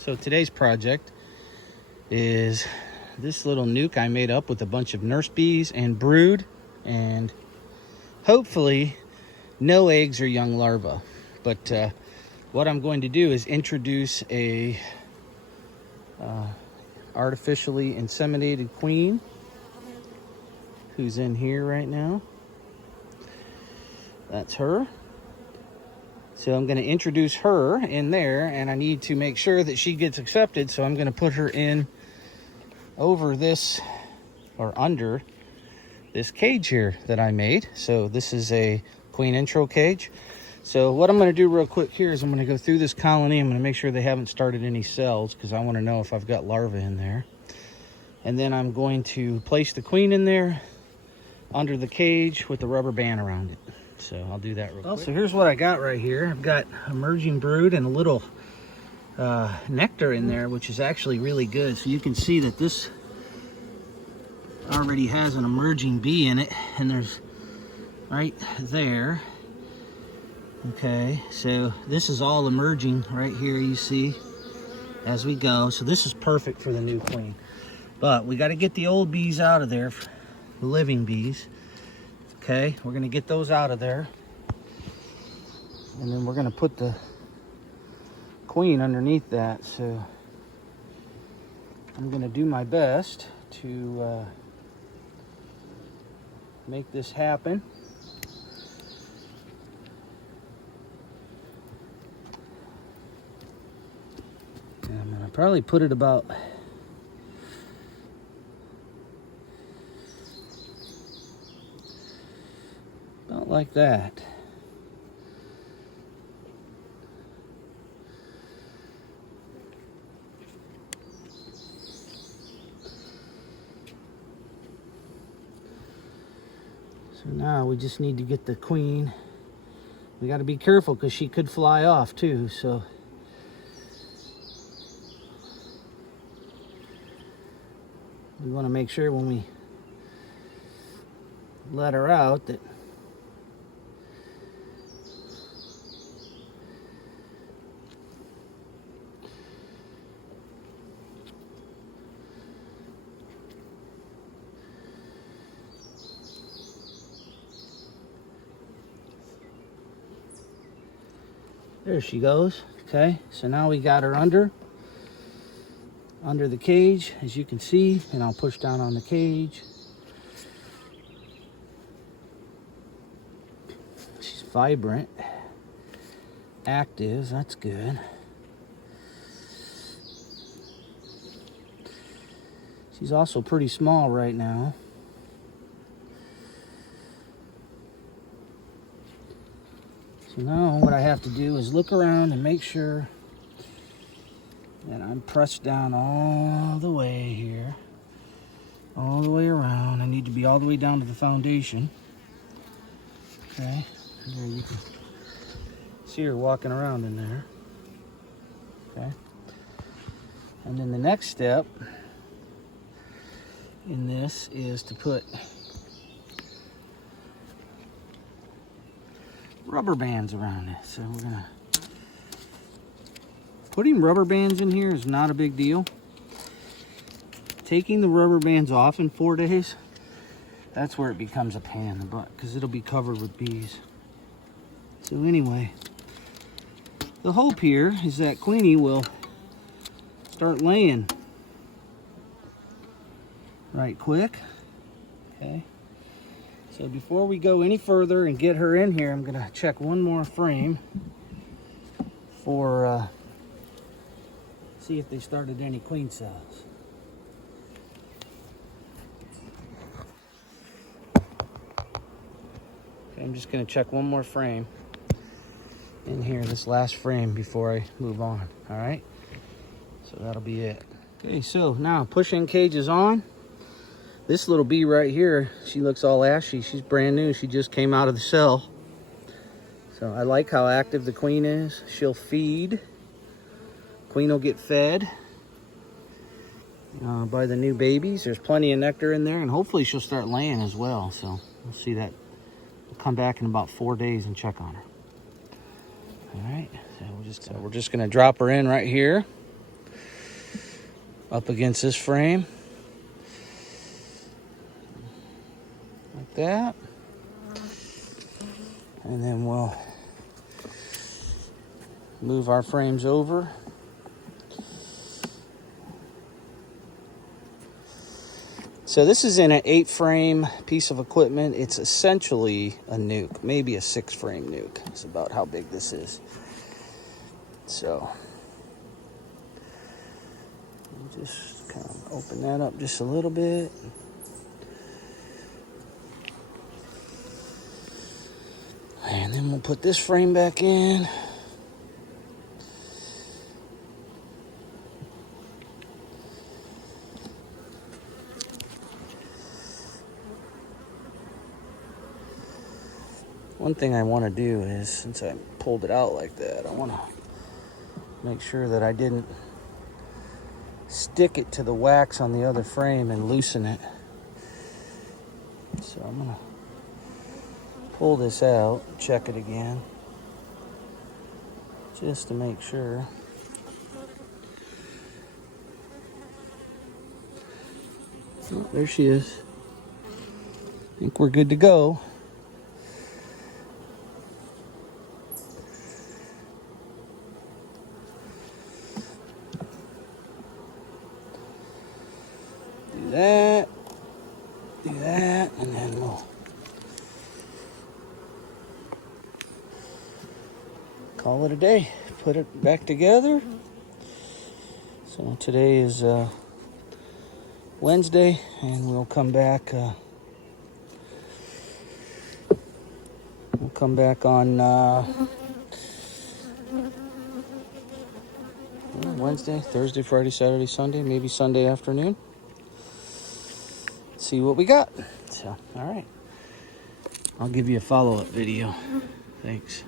So today's project is this little nuke I made up with a bunch of nurse bees and brood, and hopefully no eggs or young larvae. But what I'm going to do is introduce a artificially inseminated queen who's in here right now. That's her. So I'm going to introduce her in there, and I need to make sure that she gets accepted. So I'm going to put her in over this, or under this cage here that I made. So this is a queen intro cage. So what I'm going to do real quick here is I'm going to go through this colony. I'm going to make sure they haven't started any cells, because I want to know if I've got larvae in there. And then I'm going to place the queen in there under the cage with the rubber band around it. So I'll do that real quick. So here's what I got right here. I've got emerging brood and a little nectar in there, which is actually really good. So you can see that this already has an emerging bee in it, and there's right there. Okay, so this is all emerging right here, you see, as we go. So this is perfect for the new queen. But we got to get the old bees out of there, the living bees. Okay, we're going to get those out of there. And then we're going to put the queen underneath that. So I'm going to do my best to make this happen. And I'm going to probably put it about like that. So now we just need to get the queen. We got to be careful because she could fly off too, so we want to make sure when we let her out that there she goes. Okay, so now we got her under the cage, as you can see, and I'll push down on the cage. She's vibrant, active, that's good. She's also pretty small right now. So now what I have to do is look around and make sure that I'm pressed down all the way here, all the way around. I need to be all the way down to the foundation. Okay, there you can see her walking around in there. Okay, and then the next step in this is to put rubber bands around it. So we're gonna, putting rubber bands in here is not a big deal. Taking the rubber bands off in 4 days, that's where it becomes a pain in the butt, because it'll be covered with bees. So anyway, the hope here is that Queenie will start laying right quick. Okay. So before we go any further and get her in here, I'm going to check one more frame for see if they started any queen cells. Okay, I'm just going to check one more frame in here, this last frame, before I move on. All right, so that'll be it. Okay, so now push-in cage is on. This little bee right here, she looks all ashy. She's brand new. She just came out of the cell. So I like how active the queen is. She'll feed. Queen will get fed by the new babies. There's plenty of nectar in there, and hopefully she'll start laying as well. So we'll see that. We'll come back in about 4 days and check on her. All right, so we're just gonna drop her in right here. up against this frame. Like that. And then we'll move our frames over. So this is in an 8-frame piece of equipment. It's essentially a nuke, maybe a 6-frame nuke. It's about how big this is. So just kind of open that up just a little bit. And then we'll put this frame back in. One thing I want to do is, since I pulled it out like that, I want to make sure that I didn't stick it to the wax on the other frame and loosen it. So I'm going to pull this out, check it again, just to make sure. Oh, there she is. I think we're good to go. Do that, and then we'll call it a day. Put it back together. So today is Wednesday, and we'll come back. We'll come back on Wednesday, Thursday, Friday, Saturday, Sunday, maybe Sunday afternoon. See what we got. So, all right. I'll give you a follow-up video. Thanks.